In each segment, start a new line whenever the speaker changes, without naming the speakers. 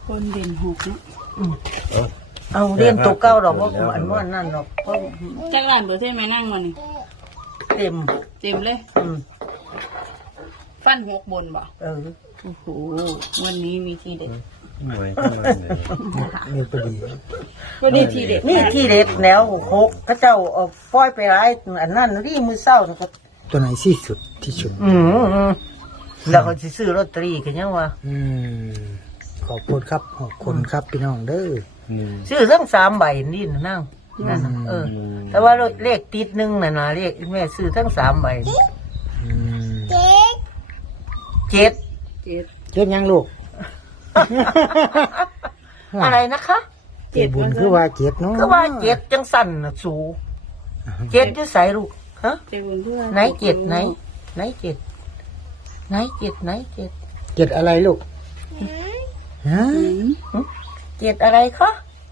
คนเด่นหกเนาะ
เอาเรียนตัวเก่าดอกว่าอันว่านั่นดอกเพราะ
จักรานตัวใช่ไหมนั่งมานี่
เต็ม
เต็มเลย ฟันหกบนบ่โอ้โหวันนี้มีทีเด็ด
หน่วยเข้ามาเลย
มีพอดี
วันนี้ทีเด็ด
นี่ที่เด็ดแล้วโคกก็เจ้าเอาปล่อยไปหลายอันนั้นรีมือเศร้าก็
ตัวไหนที่สุดที่สุด
แล้วก็สิซื้อลอตเตอรี่กันยังวะ
ขอบคุณครับขอบคุณครับพี่น้องเด้อ
ซื้อทั้ง3 ใบนี่นะนั่งนั่นน่ะแต่ว่าเลขติดหนึ่งน่ะนะเลขแม่ซื้อทั้ง3 ใบเจ็ด
เจ็ด
เจ็ดยังลูก
อะไรนะคะ
เจ็ดบุญคือว่าเจ็ดเนาะ
ก็ว่าเจ็ดจังสั่นน่ะสูเจ็ดอยู่ใส่ลูกฮะ
เจ็ดบนเพื่อน
ไหนเจ็ดไหนเจ็ดไหนเจ็ดไหนเจ็ด
เจ็ดอะไรลูกฮะ
เจ็ดอะไรคะ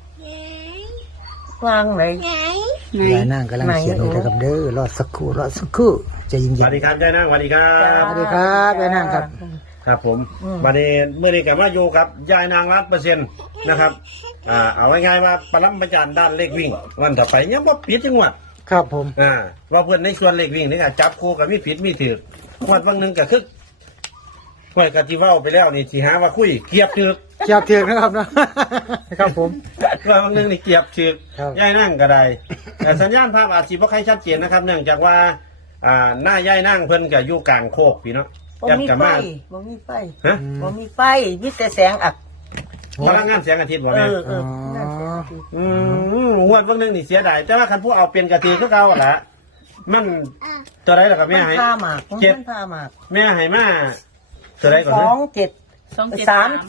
วางไหน
ยายนั่งกำลังเขียนอยู่นะครับเด้อรอสักครู่ใจเย็น
สวัสดีครับยายนางสวัสดีครั
ๆส
บ
วัสดีครับยายนั่งครับ
ครับผมวันนี้เมื่อนี้กับมาอยู่กับยายนาง100%นะครับเอาง่ายๆว่าปรมาจารย์ด้านเลขวิ่งวันต่อไปยังว่าผิดจังหวัด
ครับผม
ว่าเพื่อนในส่วนเลขวิ่งนี่ก็จับคู่กับมีผิดมีถือวัดบางนึงก็คือคุยกับที่เว้าไปแล้วนี่สิหาว่าคุยเกียบถือ
เจียวเทียงนะครับนะครับผม
ว่าบางนึงนี่เกียบถือ
ครับ
ยายนั่งก็ได้แต่สัญญาณภาพอาจสิบ่ค่อยชัดเจนนะครับ เนื่องจากว่าหน้ายายนั่งเพิ่นก็อยู่กลางโคกพี่เนาะ
บ่มี
กับ
ไฟ
มา
บ่มีไฟ
ฮะ
บ่มีไฟมีแต่แสงอับ
พลังงานแสงอาทิตย์บ่แม่
นั่นแสงอาทิตย์
งวดเบิ่งนึงนี่เสียดายแต่ว่าคันผู้เอาเป็นกะทิคือเก่าล่ะมันตัวใดล่ะครับ
มั
แม่
น
ให้
พาหมาก
เจ็ด
มันพาหมาก
แม่ให้มาตัวใดก่อน
ส
นะ
องเจ็ด
2 7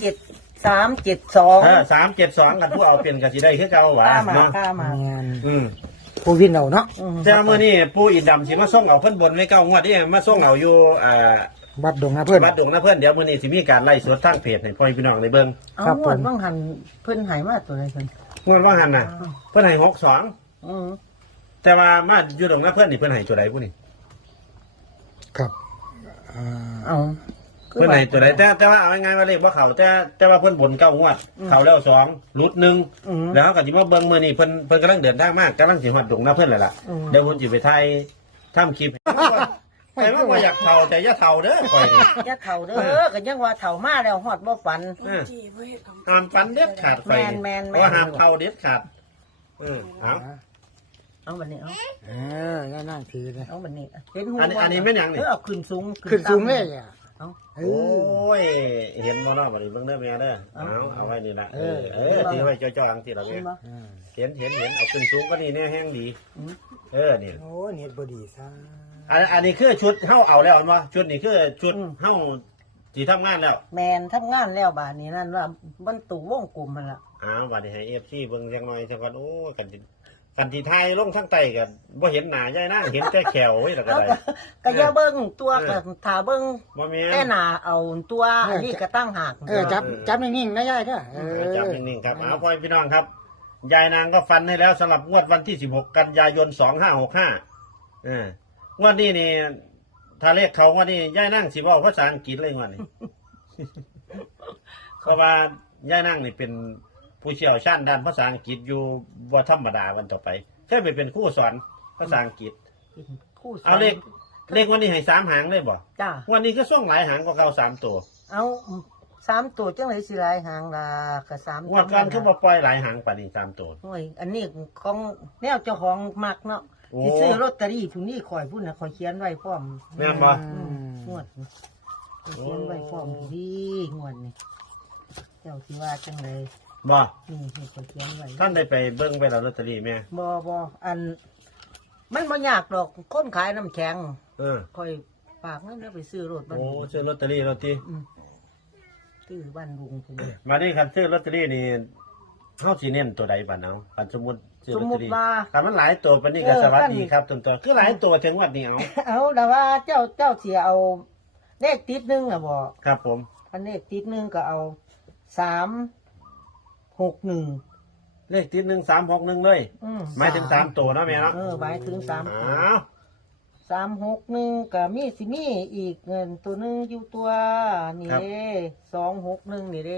372
372กันผู้เอาเป็นกะทิได้คือเก่าหว่า
พาหมาก
เนาะ
พาหมาก
งาน
อืม
ผู้วินเอาเนาะ
แต่ว่ามื้อนี้ปู่อินดำสิมาส่งเอาเพิ่นบนไว้เก่างวดนี่มาส่งเอาอยู่
บัดดงนะเพื่อน
วัดดงนะเพิ่นเดี๋ยวมื้อนี้สิมีการไล่สดทางเพจให้พ่อพี่น้องได้เบิ่ง
เอา
ครับ
ง
ผม
วดบางหันเพิ่นใหายมาตัวใดเพิ่น
งวดว่าหั่นน่ะเพิ่นให้62
อือ
แต่ว่ามาอยู่ดงนะเพิ่นนี่เพิ่นให้ตัวใดผู้นี่
ครับ
เอา
เพื่อนไหนตัวไหนแต่ว่าเอาง่ายๆว่าเลขว่าเขาแต่ว่าเพื่อนบนเก้างวดเขาแล้ว2รุด1แล้วเขาก็สิมาเบิ่งมื้อนี้เพิ่นกำลังเดินทางมากกำลังสิฮอดดงนะเพิ่นแหละล่ะเดี๋ยวเพิ่นสิไปถ่ายทำคลิปแต่ว่าบ่อยากเฒ่าแต่อย่าเฒ่าเด้อข่อยนี่
อย่าเฒ่าเด้อก็ยังว่าเฒ่ามาแล้วฮอดบ่ฝัน
ห้ามฟันเด็ดขาดข่อยนี่
แม่น
ว่าห้ามเฒ่าเด็ดขาดเอา
เอาบัดนี้เอา
ยายนั่งถือเลย
เอาบัดนี้เห็นหู
อันนี้แม่นหยังนี่
เอาขึ้นสูง
ขึ้นสูงเลยอ่ะ
เอา
เอ
โอ้
อย
เห็นบ่เนาะบัดนี้เบิ่งเด้อแม่เด้อเอาไว้นี่ล่ะถือไว้จ่อๆจังซี่ล่ะ
เห็
แม่
นบ่
เห็นเอาขึ้นสูงก็นี่แน่แห้งดีนี่
โอ้เน็ตบอดีซะ
อันนี้คือชุดเฮ้าเอาแล้วมั้ชุดนี้คือชุดเฮ้าที่ทำงานแล้ว
แมนทำงานแล้วบาดนี้นั่นว่ามันตู่วงกลมมันล่ะ
บัดนี้ให้FCเบิ่งจังหน่อยซะก่อนโอ้กันที่ไทยลงทั้งไตกันบ่เห็นหน้ายายนางเห็นแต่แขวไว้แล้วก็ได้
ก็อย่าเบิ่งตัวก็ถ้าเบิ่ง
บ่แม่
แต่หน้าเอาตัวอันนี้ก็ตั้งหาก
จับนิ่งๆนะยายก็
จับนิ่งๆครับพ่อพี่น้องครับยายนางก็ฟันให้แล้วสำหรับงวดวันที่16กันยายน2565งวดนี้นี่ถ้าเลขเขางวดนี้ยายนางสิเว้าภาษาอังกฤษเลยงวดนี้ เพราะว่ายายนางนี่เป็นผู้เชี่ยวชาญด้านภาษาอังกฤษอยู่บ่ธรรมดาวันต่อไปเคยไปเป็นครูสอนภาษาอังกฤษ
คู่สน
เอาเลขวันนี้ให้3หางเลยบ่
จ้า
วันนี้ก็ส่งหลายหางกว่าเก่า3ตัว
เอา3ตัวจังได๋สิหลายหางล่ะก็3
งวดก่อนคือบ่ปล่อยหลายหางปานนี้3ตัว
โอ้ยอันนี้ของแนวเจ้าของมักเนาะ
โอ้
สิซื้อลอตเตอรี่ผู้นี้ข่อยพุ่นน่ะข่อยเขียนไว้พร้อม
แม่นบ่
งวดนี้ข่อยเขียนไว้พร้อมดีงวดนี้เจ้าสิว่าจังได๋
บ่
นี่ให้ข่อยเขียนไว้
ท่านได้ไปเบิ่งไปแล้วลอตเตอรี่แม่
บ่อันมันบ่ยากหรอกคนขายน้ำแข็ง
เออ
ค่อยฝากเงินแล้วไปซื้อรถบ้าน
โอ้
ลุง
ซื้อลอตเตอรี่แล้วติ
ซื้อบ้านลุงพุ่น
มานี่คันซื้อลอตเตอรี่นี่เฮาสิเน้นตัวใดบัดเนาะคันสมมุติซื้อ
ส
ล
ม
อต
มุ
เตอ
ติ
รี่
ว่า
คันมันหลายตัวปานนี้ก็สวัสดีครับต้นๆคือหลายตัวถึงวัดนี้เอา
เอาแต่ว่าเจ้าสิเอาเลขติดหนึงอ่ะบ่
ครับผม
อันเลขติดหนึงก็เอา361
เลขติด1361เลยหมายถึง3ตัวเนาะแม่เนาะ
หมายถึง3
อ้าว
361ก็มีสิมีอีกเงินตัวหนึงอยู่ตัวนี่เด้261นี่เด้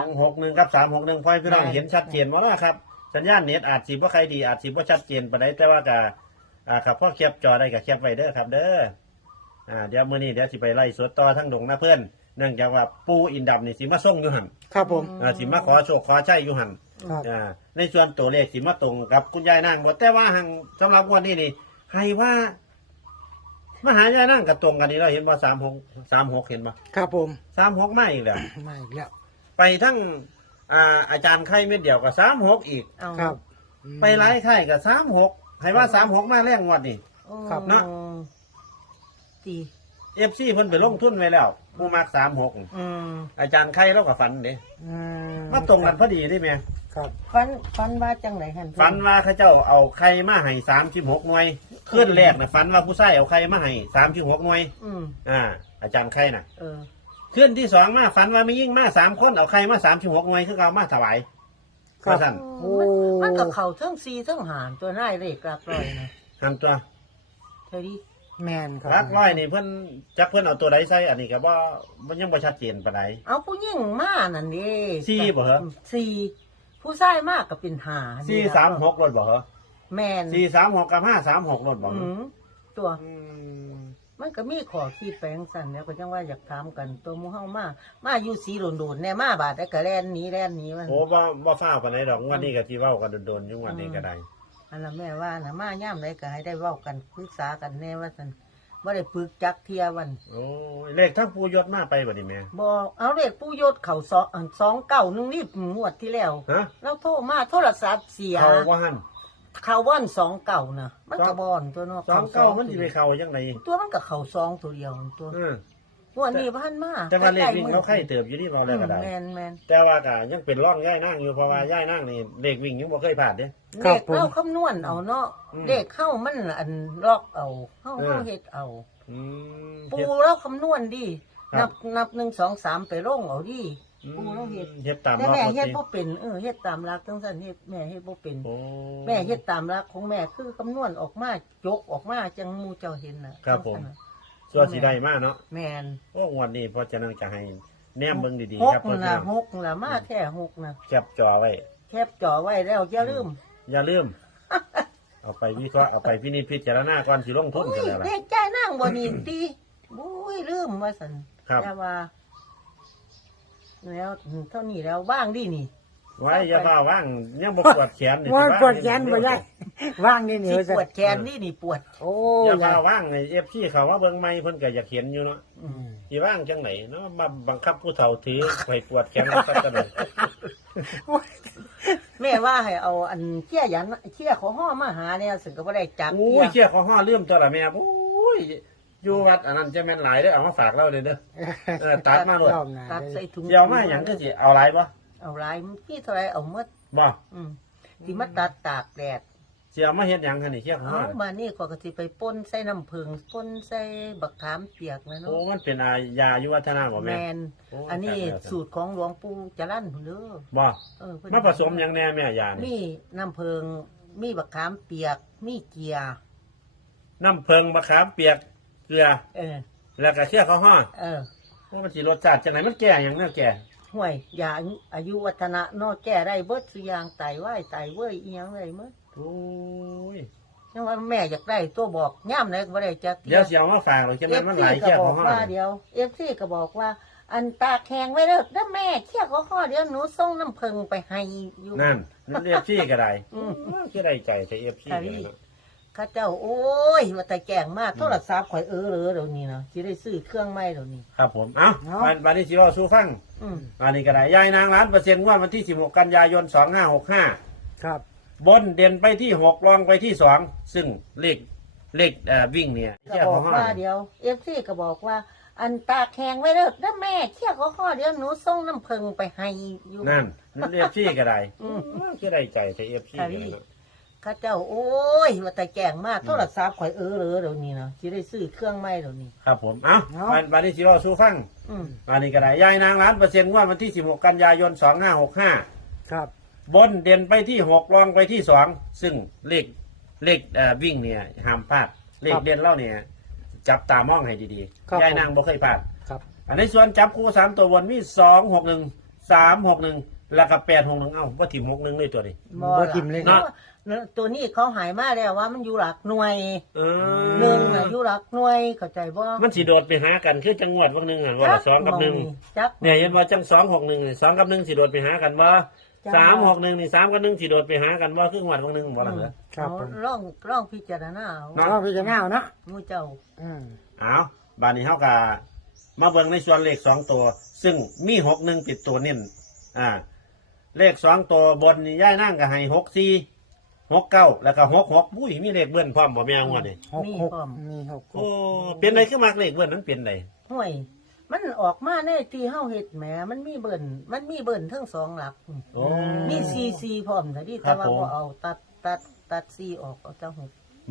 261กับ361พอให้พี่น้องเห็นชัดเจนบ่ล่ะครับสัญญาณเน็ตอาจสิบ่ใครดีอาจสิบ่ชัดเจนปานใดแต่ว่าก็ครับพอแคปจอได้ก็แคปไว้เด้อครับเด้อเดี๋ยวมื้อนี้เดี๋ยวสิไปไล่สวดต่อทั้งดงนะเพิ่นเนื่องจากว่าปู่อินดำนี่สิมาส่งอยู่หั่น
ครับผม
สิมาขอโชคขอชัยอยู่หั่น
ครับ
ในส่วนตัวเลขสิมาตรงกับคุณยายนางบ่แต่ว่าหังสำหรับงวันนี้นี่ให้ว่ามาหายายนางก็ตรงกันนี่เราเห็นบ่36เห็นบ่
ครับผม
36มาอีกแล้ว
มาอีกแล้ว
ไปทั้งอาจารย์ไข่เม็ดเดียวก็36อีก
เอา
ครับ
ไปหลายไข่ก็36ให้ว่า36มาแรงงวดนี่
ครับ
เนาะ
ตี
FC เพิ่นไปลงทุนไว้แล้วผู้มัก36
อืม
อาจารย์ไข่เราก็ฝันเด้
อื
มาตรงกันพอดีได้แม่
ครับ
ฟันว่าจังไหนหั่น
ฝันว่าเขาเจ้าเอาไข่มาให้36หน่วยคืนแรกน่ะฝันว่าผู้ชายเอาไข่มาให้36หน่วย
อืม
อาจารย์ไข่น่ะ
เออ
คืนที่สองมาฝันว่ามียิ่งมา3คนเอาไข่มา36หน่วยคือเอามาถวาย
ครับ
ว่าซั่น
โอ้
มันก็เข้าเทั้ง4เทั้งหารตัวนายเลขหลักร้อยนะ
ทำตัว
เท่าดี
แมนครับ
รักร้อยนี่เพิ่นจักเพิ่นเอาตัวใดใส่อันนี้ก็บ่มันยังบ่ชัดเจนปานใด
เอาผู้หญิงมานั่นดิ
สี่บ่เหรอ
สี่ผู้ชายมากก็เป็นหา
436รถบ่เหรอ
แม่น
436กับ536รถบ่
อืมตัว
อืม
มันก็มีขอคิดแปลงสั่นแล้วก็จังว่าอยากถามกันตัวหมูเฮามาอยู่สีโดนๆแน่มาบาดได้ก็แล่นหนี้มัน
โอ้บ่ฟ้าวปานใดดอกวันนี้ก็สิเว้ากันโดนๆอยู่วันนี้ก็ได้
อันนั้นแม่ว่านะมาย่ามใดก็ให้ได้เว้ากันปรึกษากันแน่ว่าซั่นบ่ได้ปรึกจักเที่ยวัน
โอ้ยเลขทั้งปูยศมาไปบัดนี้แม่
บ่เอาเลขผู้ยศเข้า291นี่งวดที่แล้ว
ฮะ
แล้วโทรมาโทรศัพท์เสีย
เขาว่าหั่น
เขาว่อน2 9นะมันก็บ่อนตัวเนาะ
29มันสิไปเข้าจังได
ตัวมันก็เข้า2ตัวเดียวตัว
เออ
งวดนี้พันมา
แต่ว่าเลขวิ่ง
ใกล้ๆ
เขาไข่เติบอยู่นี่เว้าแล้วก็ได้
แม่น
แต่ว่าก็ยังเป็นร่องย่ายนั่งอยู่เพราะว่าย่ายนั่งนี่เลขวิ่งยังบ่เคยผ่านเด้
ๆเลขเข้าคำนวณเอาเนาะ
อืม
เลขเข้ามันอันลอกเอาเข้าเฮ็ดเอา
อืม
ปูเราคำนวณดิ
ครั
นั
บ
บ1 2 3ไปลงเอาดิปูเราเฮ็ด
เฮ็ดตาม
แต่
รอบ
แม่
ปก
เฮ็ด
ติ
บ่เป็นเฮ็ดตามหลักจังซั่นเฮ็ดแม่เฮ็ดบ่เป็น
โอ้
แม่เฮ็ดตามหลักของแม่คือคำนวณออกมาจกออกมาจังหมู่เจ้าเห็นน่ะ
ครับผม
จังซั่นน่ะ
ส่วนสิได้มาเนาะ
แม่น
โอ้งวันนี้เพราะฉะนั้นจะให้แนมเบิ่งดี
ห
ๆ
ก
ครับเพื่อน
น่ะ
ๆ
หกน่ะมาแค่หกน่ะ
แคปจอไว้
แคบจ่อไว้แล้วอย่าลืม
อย่าลืม เอาไปวิเคราะห์เอาไปพินิจพิจารณาก่อนสิลงทุน
อุ้ย
กันแล้วล่ะ
เลขใจนั่งบนนี่ตีบุ้ยลืมว่าสัน
ครับ
แต่ว่า แล้วเท่านี้แล้วว่างดินี่
ไว้อย่าว่าว่างยังบ่ปวดแขนนี่
ว่า
สิ
ปวดแขนบ่ได้ว่างนี่เหนี
ที่
ยว
ปวดแขนนี่นี่ปวด
โอ้
อย่าว่าว่างใน FC เขาว่าเบิ่งใหม่เพิ่นก็อยากเห็นอยู่เนาะ
อืม
สิว่างจังไหนเนาะมาบังคับผู้เฒ่าถือให้ปวดแขนกันสักกระโดด
แม่ว่าให้เอาอันเชี่ยยันเชี่ยขอห่อมาหาเนี่ยสึงก็บ่ได้จับ
โอ้ยเชี่ยเขาห่อเลื่อมตัวละแม่โอ้ยอยู่วัดอันนั้นจะแม่นหลายเด้อเอามาฝากเราเด้อตัดมาหมด
รอบหน้า
ตัดใส่ถุง
เดี๋ยวมาหยังก็สิเอาหลายบ่
เอาลายพี่เท่าไรเอาหมด
บ่
ที่มาตัดตากแดด
สิเอามาเฮ็ดหยังคั่นนี่เชี่ยเขาห่
เอา
อ
มานี่ก็สิไปป่นใส่น้ำผึ้งป่นใส่บักขามเปียกนะ
โอ้
เนาะ
มันเป็นยายุวัฒนาบ่
แม
แม่
น
โอ้
อันนี้
ครับ
สูตรของหลวงปู่จรัญพุ่นเด้อ
บ่
เพิ่น
มาผสมหยังแน่แม่ยานี่
มีน้ำผึ้งมีบักขามเปียก มีเกียร์
น้ำเพิงมะขามเปียกเกลือ
เออ
แล้วก็เชี่ยเขาห่อ
เออ
ว่ามันสิรสชาติจังไหนมันแก่หยังแน่แก่
ห่วยยาอายุวัฒนะเนอแก้ได้เบิดสุอยางไตไหว้ไตเว้ยอีหยังได้หมด
โอ้ย
ยังว่าแม่อยากได้ตัวบอกย่ำไหนก็บ่ได้จัก
เดี๋ยวสิเอามาฝากหรอกจังนั้นมันหลาย
ก็
เชี่ย
บ
เขา
อก
ห่อ
ว่าเดี๋ยวก็บอกว่า อันตากแข็งไว้เด้อเด้อแม่เชี่ยขอข้อเดี๋ยวหนูส่งน้ำผึ้งไปให้อยู่
นั่นนั่นเอฟซีก็ได้
อืม
ก็ได้ใจแต่เอฟซีก็ได้เนาะ
ข้าเจ้าโอ้ยว่าแต่แก่งมากโทรศัพท์ข่อยเลยเดี๋ยวนี้นะที่ได้ซื้อเครื่องใหม่เดี๋ยวนี้
ครับผมเอ้าบัดนี้สิรอสู้ฟัง
อืม
อันนี้ก็ได้ยายนาง1,000%งวดวันที่16กันยายน2565
ครับ
บนเด่นไปที่6รองไปที่2ซึ่งเลขวิ่งเนี่ย
ก็
เชี่ย
บอ
เขา
ก
ห่อ
ว่าเดี๋ยวก็บอกว่า อันตากแข็งไว้เด้อเด้อแม่เชี่ยขอข้อเดี๋ยวหนูส่งน้ำผึ้งไปให้อยู่
นั่นนั่นเอฟซีก็ได้
อืม
ก็ได้ใจแต่เอฟซีก็ได้เนาะ
ข้าเจ้าโอ้ยว่าแต่แก่งมากโทรศัพท์ข่อยเลยเดี๋ยวนี้นะที่ได้ซื้อเครื่องใหม่เดี๋ยวนี้
ครับผมเอ้าบัดนี้สิรอสู้ฟัง
อืม
อันนี้ก็ได้ยายนาง1,000%งวดวันที่16กันยายน2565
ครับ
บนเด่นไปที่6รองไปที่2ซึ่งเลขวิ่งเนี่ยห้ามพลาดเลขเด่นเล่าเนี่ยจับตามองให้ดี
ครับ
ๆยายนางบ่เคยพลาด
ครับ
อันในส่วนจับคู่3ตัวบนมี261 361แล้วก็861เอ้าบ่ถิ่ม61เลยตัวนี้
บ่ทิมเลย
เนาะ
ตัวนี้เขาหายมาแล้วว่ามันอยู่หลักหน่วย
เออ
หนึ่งน่ะอยู่หลักหน่วยเข้าใจบ่
มันสิโดดไปหากันคือจังหวัดวันหนึงอ่ะว่า2กับ1
จัก
เนี่ยเห็นว่าจัง261นี่2กับ1สิโดดไปหากันบ่
จ้า
361นี่3กับ1สิโดดไปหากันบ่คือจังหวัดวันหนึงบ่ล่ะเหรอ
ครับผม
ร่องพิจารณาเอา
เนาะ
เราพิจารณาเอาเนาะ
หมู่เจ้า
เอาบานนี้เฮาก็มาเบิ่งในส่วนเลข2ตัว ซึ่งมี61ติดตัวเน้นเลข2ตัวบนนี่ย่ายนั่งก็ให้64 69แล้วก็66อุ้ยมีเลขเบิ้นพร้อมบ่แม่งวดนี่
6 มี
โอ้เป็นไดคือมักเลขเบิ้นนั้นเป็นได
ห่วย มันออกมาในที่เฮาเฮ็ดแหมมันมีเบิ่นทั้งสองหลัก
โอ้
มีซีพร้อมแต่ที่
ครั
แต่
บ
ว่า
ผม
บ่เอาตัดซีออกเอาแต่หก
บ่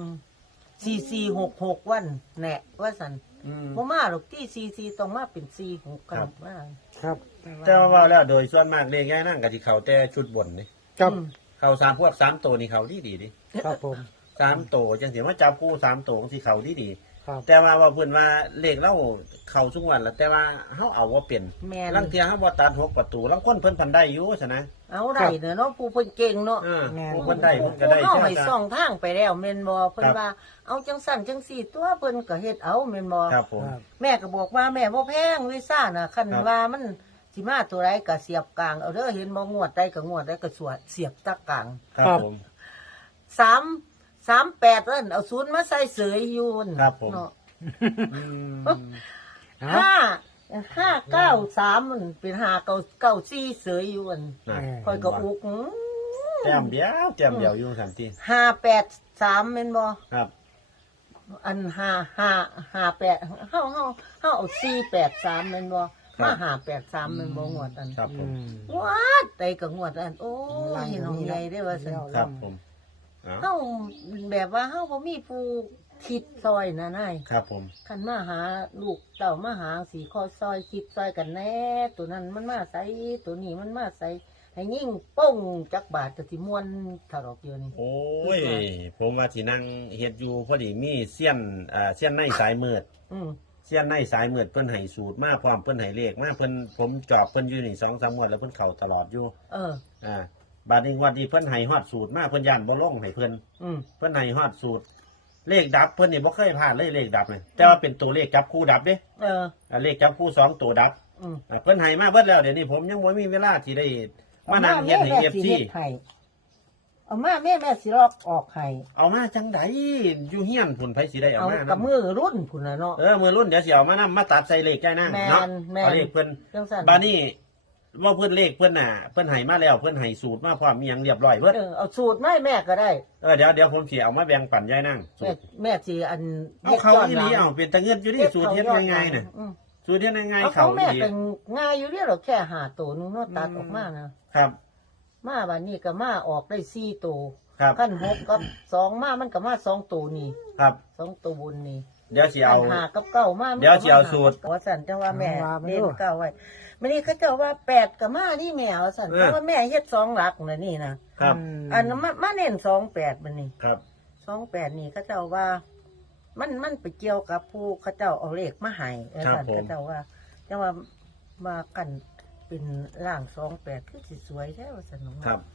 4466วันแหนะว่าซั่น
อืม
บ่มาหรอกที่44ต้องมาเป็น46กัน
ครับ
ว่า
ครับ
แต่ว่าแล้วโดยส่วนมากเลขย่ายนั่งก็สิเข้าแต่ชุดบนนี่
ครับ
เข้า3พวก3ตัวนี่เข้าดีดิ
ครับผม
3ตัวจังสิมาจับคู่3ตัวจังสิเข้าดี
ครับ
แต่ว่าเพิ่นว่าเลขเราเข้าทุกวันแล้วแต่ว่าเฮาเอาบ่เป็น
แม่น
ลังเทียเขาบอตัด6ประตูลังคนเพิ่นพันได้อยู่ซะนะ
เอาได้เนาะผู้เพิ่นเก่งเนาะ
ผู้เพิ่นได้เพิ่นก็ได้
เฮา
ใช่
ให้
ไหม
ส่องทางไปแล้วแม่นบ่เพิ่นว่าเอาจังสั่นจังสี่ตัวเพิ่นก็เฮ็ดเอาแม่นบ่
ครับผม
ครับ
แม่ก็บอกว่าแม่บ่แพงวิซ่าน่ะคัน
ครับ
ว่ามันสิมาตัวใดก็เสียบกลางเอาเด้อเห็นบ่งวดใดก็งวดใดก็สวดเสียบตะกลาง
ครับผม
38เอิ้นเอาศูนย์มาใส่เสยอยู่นั่น
ครับผม
เนาะ
อืม
593มันเป็น594เสยอยู่อัน
น่ะ
ค่อยก็อุก
แต้มเดียวอยู่สันติ
583แม่นบ่
ครับ
อัน558เฮาเอา483แม่นบ่มา583แม่นบ่งวดอัน
ครับผม
วัดใดก็งวดอันโอ้ยน้องใหญ่ได้อว่าซั่น
ครับผมเอา
เฮาแบบว่าเฮาบ่มีผู้คิดซอยนะนาย
ครับผม
คันมาหาลูกเต่ามาหาสีคอซอยคิดซอยกันแน่ตัวนั้นมันมาใส่ตัวนี้มันมาใส่ให้ยิ่งป้งจักบาทก็สิม่วนถ้าดอกเดียวนี่
โอ้ยผมว่าสินั่งเฮ็ดอยู่พอดีมีเสี้ยนเสี้ยนในสายมืด
อืม
เสี้ยนในสายมืดเพิ่นให้สูตรมาพร้อมเพิ่นให้เลขมาเพิ่นผมจอบเพิ่นอยู่นี่2-3งวดแล้วเพิ่นเข้าตลอดอยู่
เออ
บาดนี้งวดนี้เพิ่นให้ฮอดสูตรมาเพิ่นย่านบ่ลงให้เพิ่น
อืม
เพิ่นให้ฮอดสูตร เลขดับเพิ่นนี่บ่เคยพลาดเลยเลขดับนี่แต่ว่าเป็นตัวเลขจับคู่ดับเด้
เออ
เลขจับคู่สองตัวดับ
อืม
เพิ่นให้มาเบิดแล้วเดี๋ยวนี้ผมยังบ่มีเวลาที่ได้มานั่งเฮ็ดให้ FC
เอามาแม่สิลอกออกให้
เอามาจังไดอยู่เฮียนพุ่นไผสิได้เอา
เอา
มา
กับ
นำ
มือรุ่นพุ่นน่ะเนาะ
มื้อรุ่นเดี๋ยวสิเอามานำมาตัดใส่เลขใกล้นาง
แม่น
เนาะ
แม่น
เอาเลขเพิ่น
จังซั่น
บัดนี้ว่าเพิ่นเลขเพิ่นน่ะเพิ่นให้มาแล้วเพิ่นให้สูตรมาพร้อมมีหยังเรียบร้อยเบิด
เอาสูตรมาให้แม่ก็ได้
เดี๋ยวผมสิเอามาแบ่งปันยายนางสู
แม่
ตร
แม่สิอัน
เอาเขาอีหลีเอาเป็นตะเงินอยู่ดิสูตรเฮ็ดง่ายๆน่ะ
อืม
สูตรเฮ็ดง่าย
เอา
ๆ
เขา
เขา
แม่
อีหลี
เป็นง่ายอยู่เด้อหรอกแค่หาตัวนึงเนาะตัดออกมานะครับ มาบัดนี้ก็มาออกได้4ตัว
ครับ
ขั้น6กับ2มามันก็มา2ตัวนี่
ครับ
2ตัวบนนี่
เดี๋ยวสิเอา
ขั้น5กับ9มามันก็
เดี๋ยวสิเอาสูตร
ว่าซั่นจังว่าแม่
เอามา
เล่น
ดู
9ไว้มื้อนี้เขาเจ้าว่า8ก็มานี่แม่ว่าซั่นเพราะว่าแม่เฮ็ด2หลักน่ะนี่นะครับ อันนั้นมาเน้น28บัดนี้
ครับ
28นี่เขาเจ้าว่า มันไปเกี่ยวกับผู้เขาเจ้าเอาเลขมาให้ซั่นเขาเจ้าว่าจังว่ามากันเป็นร่าง28คือสิสวยแท้ว่าซั่นเนาะ
ครับ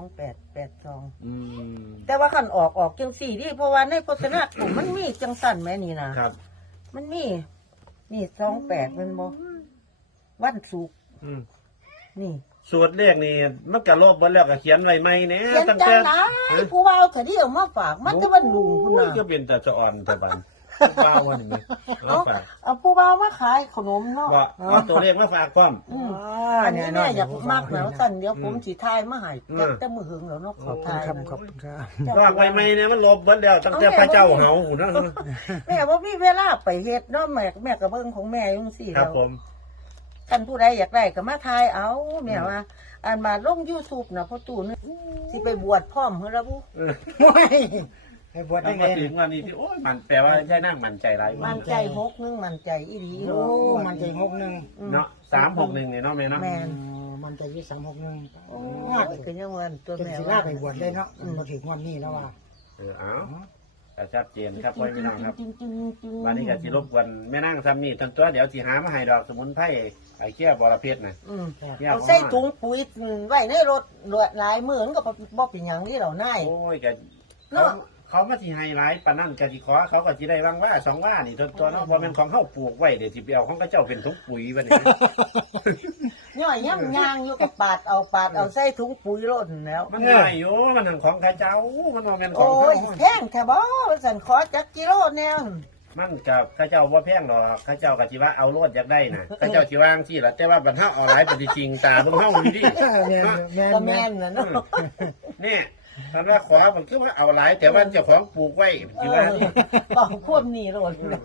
2882
อืม
แต่ว่าขันออกจังสี่ดิเพราะว่าในโฆษณากลุ่มมันมีจังสั่นแม่นี่นะครับ มันมีนี่28มันบ่วันศุกร์
อืม
นี่
สูตรเลขนี่มันก็ลบเบิดแล้วก็เขียนไว้ใหม่แหน่
เขียนจังนะผู้ว่าเอาเถอะที่เอามาฝากมันจะวันลุงพุ่น
โอ้ย
น่ะ
ก็เป็นแต่จะอ่อนแต่บันป้าว่านี่มั้ยเอาฝาก
เอาผู้ว่ามาขายขนมเนาะ
ว่าเอาตัวเลขมาฝากพร้อม
อันนี้แม่อยากมากแล้วสั่นเดี๋ยวผมสิทายมาให้
อืม
แต่มือหึงแล้วเนาะ
ขอบคุณ
ทาย
ครับขอบคุณครับ
ลากไว้ใหม่เนี่ยมันลบเบิดแล้วตั้งแต่พระเจ้าเฮาหูนั่น
แม่ว่ามีเวลาไปเฮ็ดเนาะแม่ก็เบิ่งของแม่จังซี่
ครั
แล้
บ
ว
ผม
ท่านผู้ใดอยากได้ก็มาทายเอาแม่ว่าอันมาลง YouTube นะพ่อตู่นี่สิไปบวชพร้อมเฮาละบุ
ให้บวช
ตั้
ได้
ง
ไง
แต่ถึงวันนี้ที่โอ้ยมันแปลว่าใช่นั่งมันใจร้าย
มันใจ6นึงมันใจอีหลี
โอ้มันใจ61
เนาะ361เนี่ยเนาะแม่เนาะ
แม่น
มันใจที่361
โอ้ยก็ยังว่าตัว
เป็น
แม่
สิลาไปบวชเลยเนาะบ่ถึงวันนี้แล้วว่า
เอาก็ชัดเจนครับพ่อพี่น้องครับ
จริงๆ
วันนี้ก็สิรบกวนแม่นั่งซ้ำนี่ตั้งตัวเดี๋ยวสิหามาให้ดอกสมุนไพรไอ้เกี้ยบรเพชรน่ะ
เอาใส่ถุงปุ๋ยไว้ในรถหลายมื้อมันก็บ่เป็นหยังที่เรานาย
โอ้ยก็
เนาะ
เขามาสิให้หลายปานนั้นก็สิขอเขาก็สิได้วางว่าสองว่านี่ตัวเนาะบ่แม่นของเฮาปลูกไว้เดี๋ยวสิไปเอาของเขาเจ้าเป็นถุงปุ๋ยบัดนี้
ย่อยย่ำยางอยู่กับปาดเอาใส่ถุงปุ๋ยรถแล้ว
มันง่ายอยู่มันเป็นของเขาเจ้ามันบ่แม่นของ
โอ้
เฮาย
แพงแท้บ่สันขอจักกิโลแนว
มันกับเขาเจ้าบ่แพงดอกเขาเจ้าก็สิว่าเอาโลดอยากได้น่ะเขาเจ้าสิวางซี่ล่ะแต่ว่าบรรเทาออนไลน์เป็นจริงตาเบิ่งเฮาอยู่ดิ
ก็แม่นน่ะเนาะ
นี่ท่านว่าขอมันคือว่าเอาหลายแต่ว่าเจ้าของปลูกไว้สิว่านี่
บอกควบนี่โลดแล้ว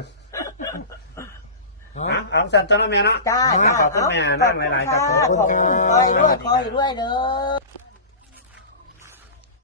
เอาสั่นตอนนั้นแม่เนาะ
จ้า
ขอบคุณแม่นั่งหลายๆครับผม
ขอบคุณคอยด้วยเด้อ